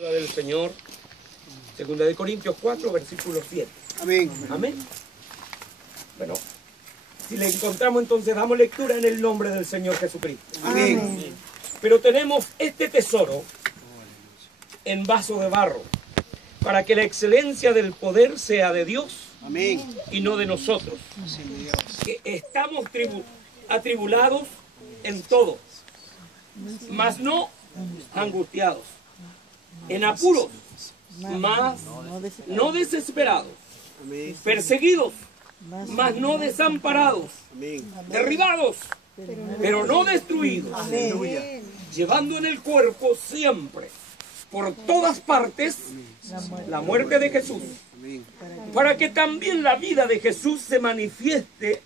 Del Señor, 2 Corintios 4, versículo 7. Amén. Amén. Bueno, si le encontramos, entonces damos lectura en el nombre del Señor Jesucristo. Amén. Pero tenemos este tesoro en vaso de barro, para que la excelencia del poder sea de Dios. Amén. Y no de nosotros, que estamos atribulados en todo, mas no angustiados, en apuros, mas no desesperados, Amén. perseguidos, mas no desamparados, Amén. derribados, pero no destruidos, Aleluya. llevando en el cuerpo siempre, por todas partes, la muerte de Jesús, Amén. para que también la vida de Jesús se manifieste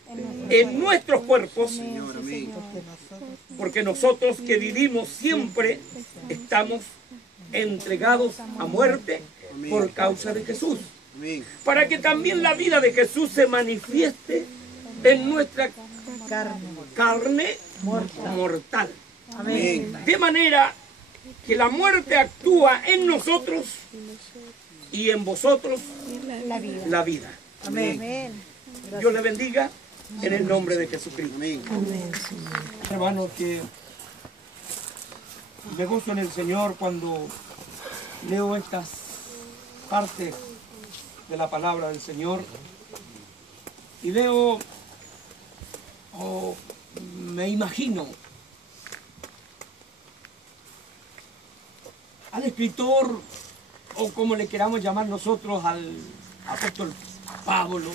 en nuestros cuerpos, Señor, amén. porque nosotros que vivimos siempre estamos entregados a muerte por causa de Jesús, Amén. para que también la vida de Jesús se manifieste en nuestra carne mortal. Amén. De manera que la muerte actúa en nosotros y en vosotros la vida. Amén. Dios le bendiga en el nombre de Jesucristo. Amén. Hermanos, que me gozo en el Señor cuando leo estas partes de la palabra del Señor y leo o me imagino al escritor, o como le queramos llamar nosotros, al apóstol Pablo,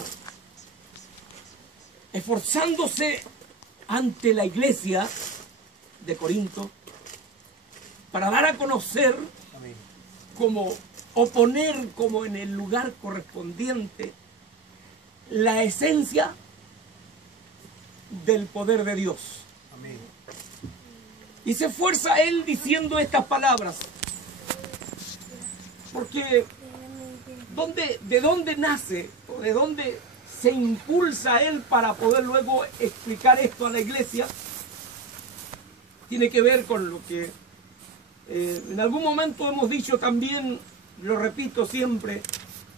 esforzándose ante la iglesia de Corinto para dar a conocer, como o poner como en el lugar correspondiente la esencia del poder de Dios. Amén. Y se esfuerza él diciendo estas palabras, porque ¿de dónde nace o de dónde se impulsa él para poder luego explicar esto a la iglesia? Tiene que ver con lo que en algún momento hemos dicho también, lo repito siempre,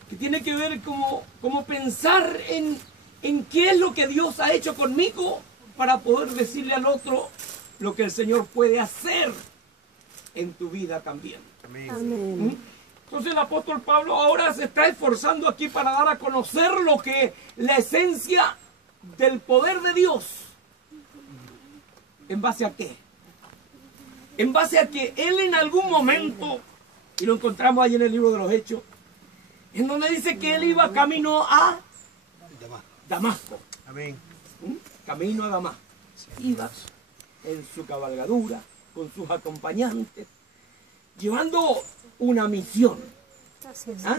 que tiene que ver como pensar en qué es lo que Dios ha hecho conmigo para poder decirle al otro lo que el Señor puede hacer en tu vida también. Amén. Entonces el apóstol Pablo ahora se está esforzando aquí para dar a conocer lo que la esencia del poder de Dios. ¿En base a qué? En base a que él en algún momento, y lo encontramos ahí en el libro de los Hechos, en donde dice que él iba camino a Damasco. Amén. Camino a Damasco. Iba en su cabalgadura, con sus acompañantes, llevando una misión. ¿Ah?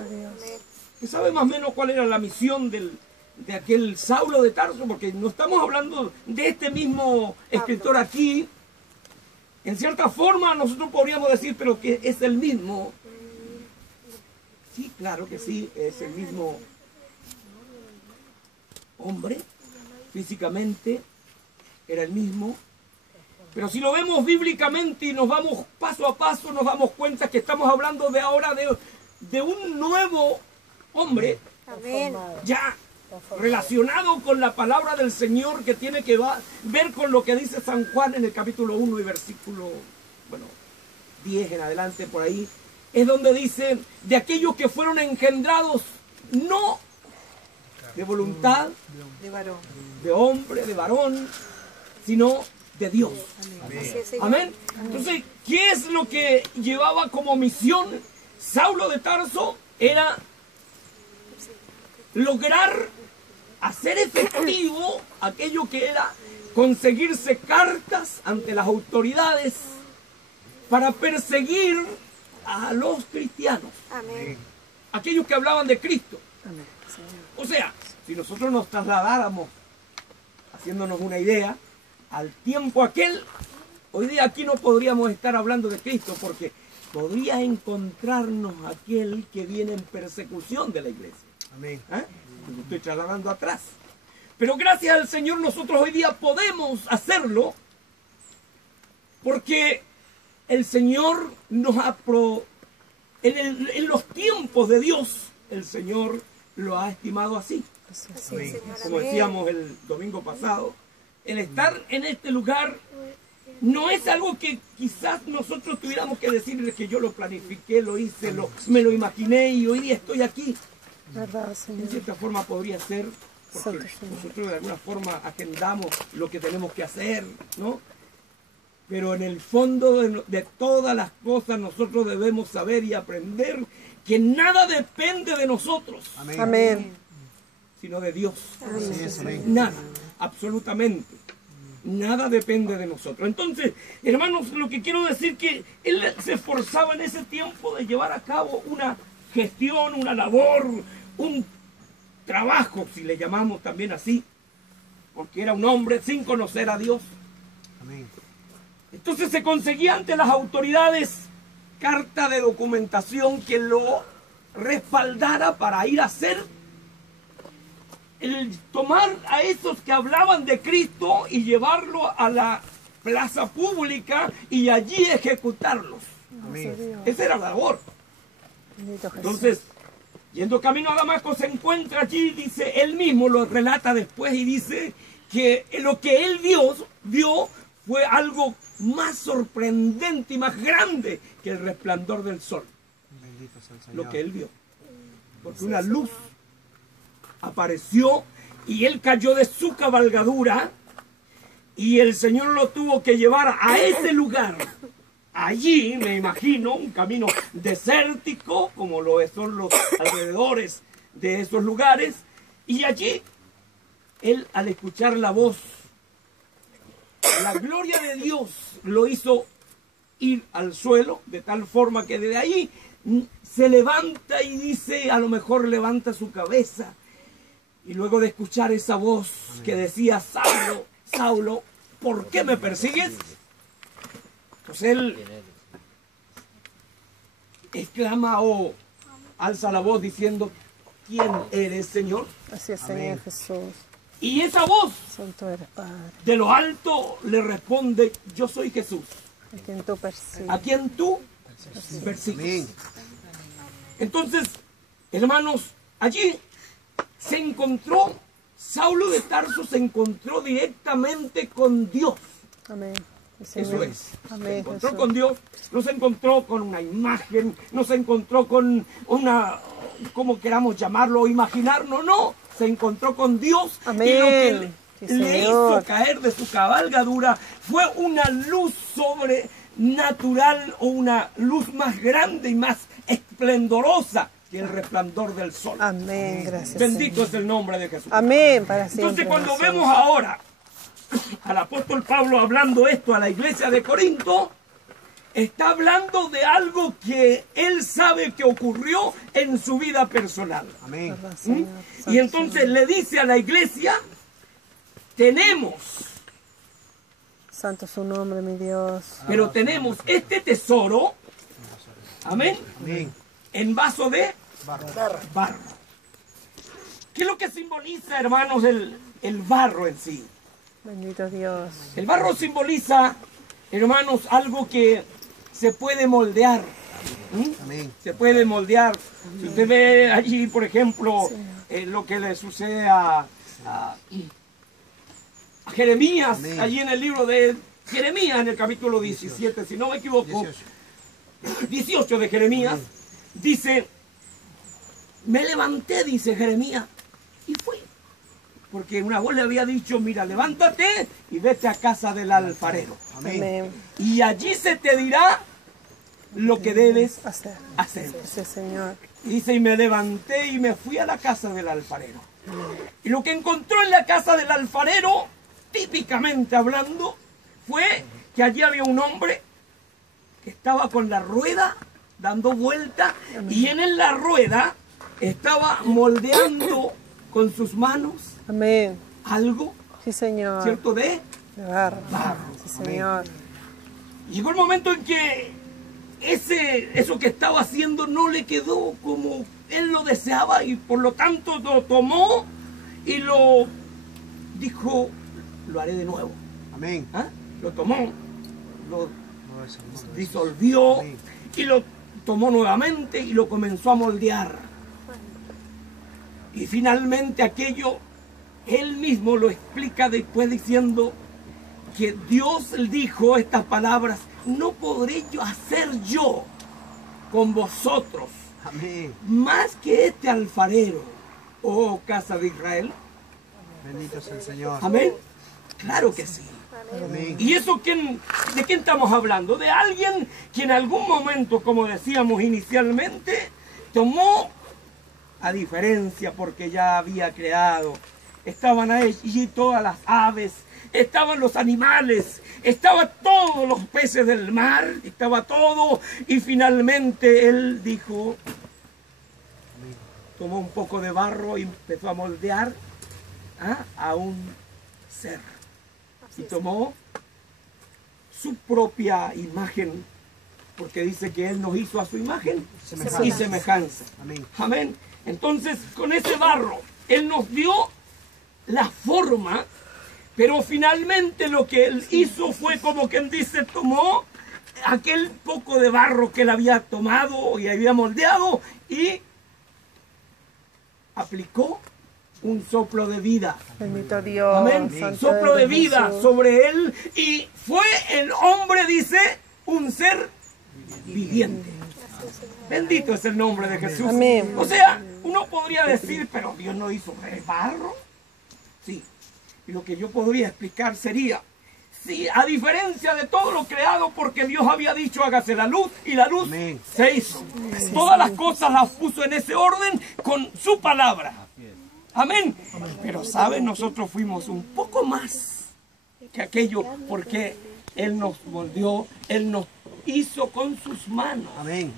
¿Usted sabe más o menos cuál era la misión de aquel Saulo de Tarso? Porque no estamos hablando de este mismo escritor aquí. En cierta forma nosotros podríamos decir, pero que es el mismo. Sí, claro que sí, es el mismo hombre, físicamente era el mismo. Pero si lo vemos bíblicamente y nos vamos paso a paso, nos damos cuenta que estamos hablando de ahora de un nuevo hombre, ya relacionado con la palabra del Señor, que tiene que ver con lo que dice San Juan en el capítulo 1 y versículo 10 en adelante por ahí. Es donde dice, de aquellos que fueron engendrados no de voluntad, de hombre, de varón, sino de Dios. Amén. Entonces, ¿qué es lo que llevaba como misión Saulo de Tarso? Era lograr hacer efectivo aquello que era conseguirse cartas ante las autoridades para perseguir a los cristianos. Amén. Aquellos que hablaban de Cristo. O sea, si nosotros nos trasladáramos, haciéndonos una idea, al tiempo aquel, hoy día aquí no podríamos estar hablando de Cristo, porque podría encontrarnos aquel que viene en persecución de la iglesia. Amén. ¿Eh? Lo estoy trasladando atrás. Pero gracias al Señor nosotros hoy día podemos hacerlo, porque el Señor nos ha en los tiempos de Dios, el Señor lo ha estimado así. Amén. Como decíamos el domingo pasado, el estar en este lugar no es algo que quizás nosotros tuviéramos que decirle que yo lo planifiqué, lo hice, me lo imaginé y hoy día estoy aquí. ¿Verdad, En Señor? cierta forma podría ser, porque nosotros de alguna forma agendamos lo que tenemos que hacer, ¿no? Pero en el fondo de todas las cosas nosotros debemos saber y aprender que nada depende de nosotros, Amén. sino de Dios. Así es, amén. Nada, absolutamente. Nada depende de nosotros. Entonces, hermanos, lo que quiero decir que él se esforzaba en ese tiempo de llevar a cabo una gestión, una labor, un trabajo, si le llamamos también así, porque era un hombre sin conocer a Dios. Amén. Entonces se conseguía ante las autoridades carta de documentación que lo respaldara para ir a hacer, el tomar a esos que hablaban de Cristo y llevarlo a la plaza pública y allí ejecutarlos. Amén. Esa era la labor. Bendito Jesús. Entonces, yendo camino a Damasco, se encuentra allí, dice, él mismo lo relata después y dice que lo que él vio fue algo más sorprendente y más grande que el resplandor del sol. Bendito sea el Señor. Lo que él vio. Porque una luz apareció y él cayó de su cabalgadura y el Señor lo tuvo que llevar a ese lugar. Allí, me imagino, un camino desértico, como lo son los alrededores de esos lugares, y allí, él al escuchar la voz, la gloria de Dios lo hizo ir al suelo, de tal forma que desde ahí se levanta y dice, a lo mejor levanta su cabeza, y luego de escuchar esa voz que decía, Saulo, Saulo, ¿por qué me persigues? Pues él exclama o alza la voz diciendo, ¿quién eres, Señor? Así es, Amén. Señor Jesús. Y esa voz Santo eres, Padre. de lo alto le responde, yo soy Jesús, A quien tú persigues. a quien tú persigues. Amén. Entonces, hermanos, allí se encontró, Saulo de Tarso se encontró directamente con Dios. Amén. Sí, Señor. Eso es. Se Amén, encontró Jesús. con Dios, no se encontró con una imagen, no se encontró con una, como queramos llamarlo, imaginarlo, no. Se encontró con Dios Amén. y lo que Sí, le Señor. hizo caer de su cabalgadura fue una luz sobrenatural o una luz más grande y más esplendorosa que el resplandor del sol. Amén. Gracias, Bendito Señor. es el nombre de Jesús. Amén. Para siempre. Entonces cuando Jesús. vemos ahora al apóstol Pablo hablando esto a la iglesia de Corinto, está hablando de algo que él sabe que ocurrió en su vida personal. Amén. ¿Verdad, ¿Mm? Señor? Y entonces le dice a la iglesia, tenemos, Santo es su nombre, mi Dios. pero tenemos este tesoro, amén, Amén. en vaso de barro. ¿Qué es lo que simboliza, hermanos, el barro en sí? Bendito Dios. El barro simboliza, hermanos, algo que se puede moldear. ¿Mm? Amén. Se puede moldear. Si usted ve allí, por ejemplo, lo que le sucede a Jeremías, Amén. allí en el libro de Jeremías, en el capítulo 17, si no me equivoco, 18 de Jeremías, dice, me levanté, dice Jeremías, y fui. Porque una voz le había dicho, mira, levántate y vete a casa del alfarero. Amén. Amén. Y allí se te dirá lo que debes Hacer. hacer. Sí, Señor. Y dice, y me levanté y me fui a la casa del alfarero. Y lo que encontró en la casa del alfarero, típicamente hablando, fue que allí había un hombre que estaba con la rueda dando vuelta y en la rueda estaba moldeando con sus manos Amén. algo, Sí, Señor. ¿cierto? De De barro. barro. Sí, Señor. Llegó el momento en que eso que estaba haciendo no le quedó como él lo deseaba y por lo tanto lo tomó y lo dijo, lo haré de nuevo. Amén. ¿Ah? Lo tomó, lo No es el nombre de Jesús. disolvió Amén. y lo tomó nuevamente y lo comenzó a moldear. Y finalmente aquello, él mismo lo explica después diciendo que Dios dijo estas palabras: no podré yo hacer yo con vosotros Amén. más que este alfarero, oh casa de Israel. Bendito sea el Señor. Amén. Claro que sí. Amén. ¿Y eso de quién estamos hablando? De alguien que en algún momento, como decíamos inicialmente, tomó, a diferencia porque ya había creado, estaban allí todas las aves, estaban los animales, estaban todos los peces del mar, estaba todo, y finalmente él dijo, tomó un poco de barro y empezó a moldear a un ser. Y tomó su propia imagen, porque dice que él nos hizo a su imagen y semejanza. Amén. Amén. Entonces, con ese barro, él nos dio la forma, pero finalmente lo que él hizo fue, como quien dice, tomó aquel poco de barro que él había tomado y había moldeado y aplicó un soplo de vida. Bendito Dios. Amén. Santo Soplo de eres, vida Jesús. sobre él y fue el hombre, dice, un ser viviente. Bendito es el nombre de Jesús. Amén. O sea, uno podría decir, pero Dios no hizo de barro. Sí. Y lo que yo podría explicar sería, sí, a diferencia de todo lo creado, porque Dios había dicho hágase la luz, y la luz Amén. se hizo. Todas las cosas las puso en ese orden con su palabra. Amén. Pero saben, nosotros fuimos un poco más que aquello, porque Él nos moldeó, Él nos hizo con sus manos. Amén.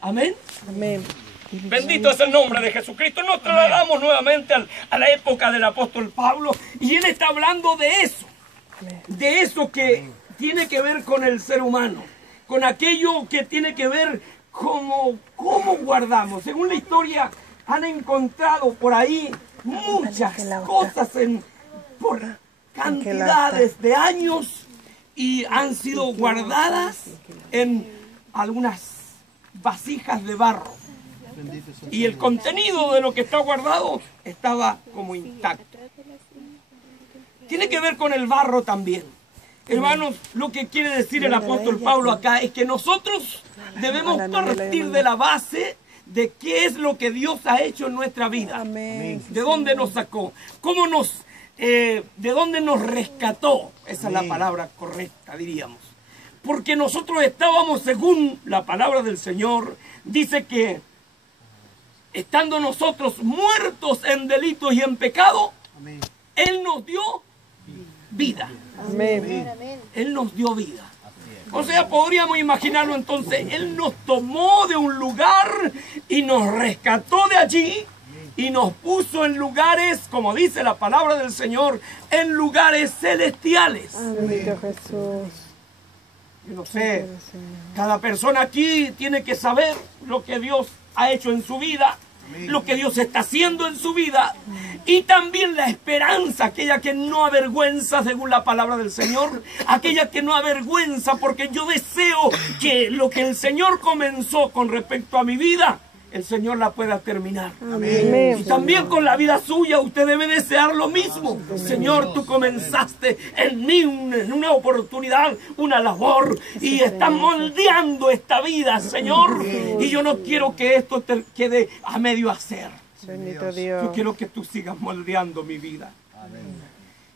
Amén. Amén. Bendito es el nombre de Jesucristo. Nos trasladamos nuevamente a la época del apóstol Pablo, y él está hablando de eso que tiene que ver con el ser humano, con aquello que tiene que ver cómo guardamos. Según la historia, han encontrado por ahí muchas cosas por cantidades de años y han sido guardadas en algunas vasijas de barro. Bendito sea el Y el contenido de lo que está guardado estaba como intacto. Tiene que ver con el barro también. Hermanos, lo que quiere decir el apóstol Pablo acá es que nosotros debemos partir de la base de qué es lo que Dios ha hecho en nuestra vida. Amén. ¿De dónde nos sacó? ¿De dónde nos rescató? Esa es la palabra correcta, diríamos. Porque nosotros estábamos, según la palabra del Señor, dice que estando nosotros muertos en delitos y en pecado, Amén. Él nos dio vida. Amén. Él nos dio vida. O sea, podríamos imaginarlo entonces. Él nos tomó de un lugar y nos rescató de allí y nos puso en lugares, como dice la palabra del Señor, en lugares celestiales. Bendito Jesús. Yo no sé, cada persona aquí tiene que saber lo que Dios ha hecho en su vida, lo que Dios está haciendo en su vida, y también la esperanza, aquella que no avergüenza según la palabra del Señor, aquella que no avergüenza, porque yo deseo que lo que el Señor comenzó con respecto a mi vida, el Señor la pueda terminar. Amén. Y también con la vida suya usted debe desear lo mismo. Señor, tú comenzaste en mí una oportunidad, una labor, y estás moldeando esta vida, Señor. Y yo no quiero que esto te quede a medio hacer. Bendito Yo Dios. quiero que tú sigas moldeando mi vida.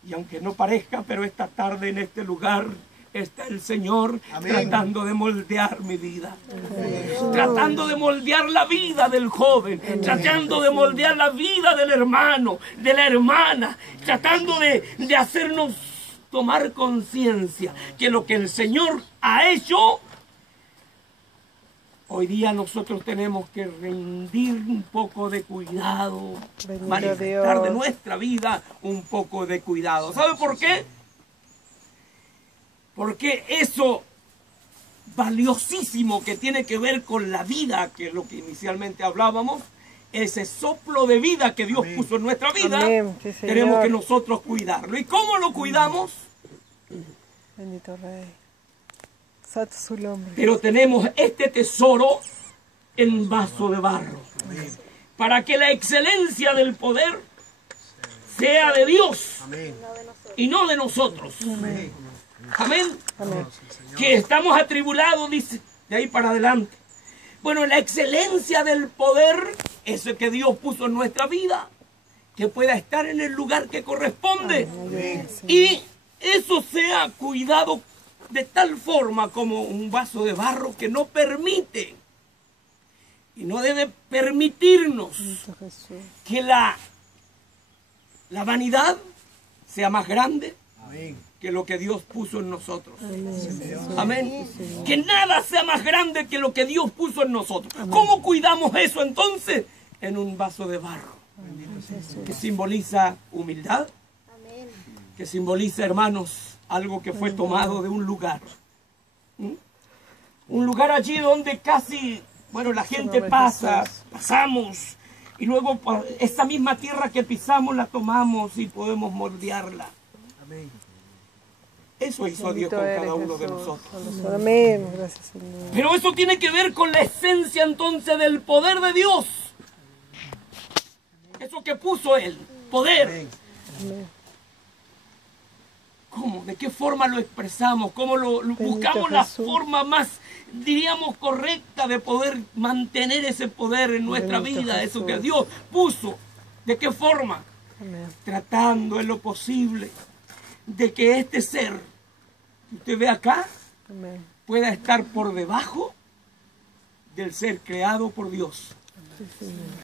Y aunque no parezca, pero esta tarde en este lugar está el Señor tratando de moldear mi vida. Tratando de moldear la vida del joven. Tratando de moldear la vida del hermano, de la hermana. Tratando de hacernos tomar conciencia que lo que el Señor ha hecho, hoy día nosotros tenemos que rendir un poco de cuidado, Bendito manifestar de Dios. nuestra vida un poco de cuidado. ¿Sabe por qué? Porque eso valiosísimo que tiene que ver con la vida, que es lo que inicialmente hablábamos, ese soplo de vida que Dios puso en nuestra vida, Amén. Sí, Señor. tenemos que nosotros cuidarlo. ¿Y cómo lo cuidamos? Bendito Rey. Santo su nombre. Pero tenemos este tesoro en vaso de barro. Para que la excelencia del poder sea de Dios Amén. y no de nosotros. Amén. Amén. Amén. Que estamos atribulados, dice, de ahí para adelante. Bueno, la excelencia del poder, eso que Dios puso en nuestra vida, que pueda estar en el lugar que corresponde. Y eso sea cuidado de tal forma como un vaso de barro que no permite y no debe permitirnos Santo Jesús. que la vanidad sea más grande Amén. que lo que Dios puso en nosotros. Amén. Que nada sea más grande que lo que Dios puso en nosotros. ¿Cómo cuidamos eso entonces? En un vaso de barro. Que simboliza humildad. Que simboliza, hermanos, algo que fue tomado de un lugar. ¿Mm? Un lugar allí donde casi, bueno, la gente pasa, pasamos. Y luego por esa misma tierra que pisamos la tomamos y podemos moldearla. Amén. Eso hizo Dios con Bendito cada eres, uno de Jesús. nosotros. Amén. Gracias, Señor. Pero eso tiene que ver con la esencia entonces del poder de Dios. Eso que puso Él, poder. Amén. ¿Cómo? ¿De qué forma lo expresamos? ¿Cómo lo buscamos la Jesús. forma más, diríamos, correcta de poder mantener ese poder en nuestra Bendito vida? Eso que Jesús. Dios puso. ¿De qué forma? Amén. Tratando en lo posible de que este ser que usted ve acá Amén. pueda estar por debajo del ser creado por Dios.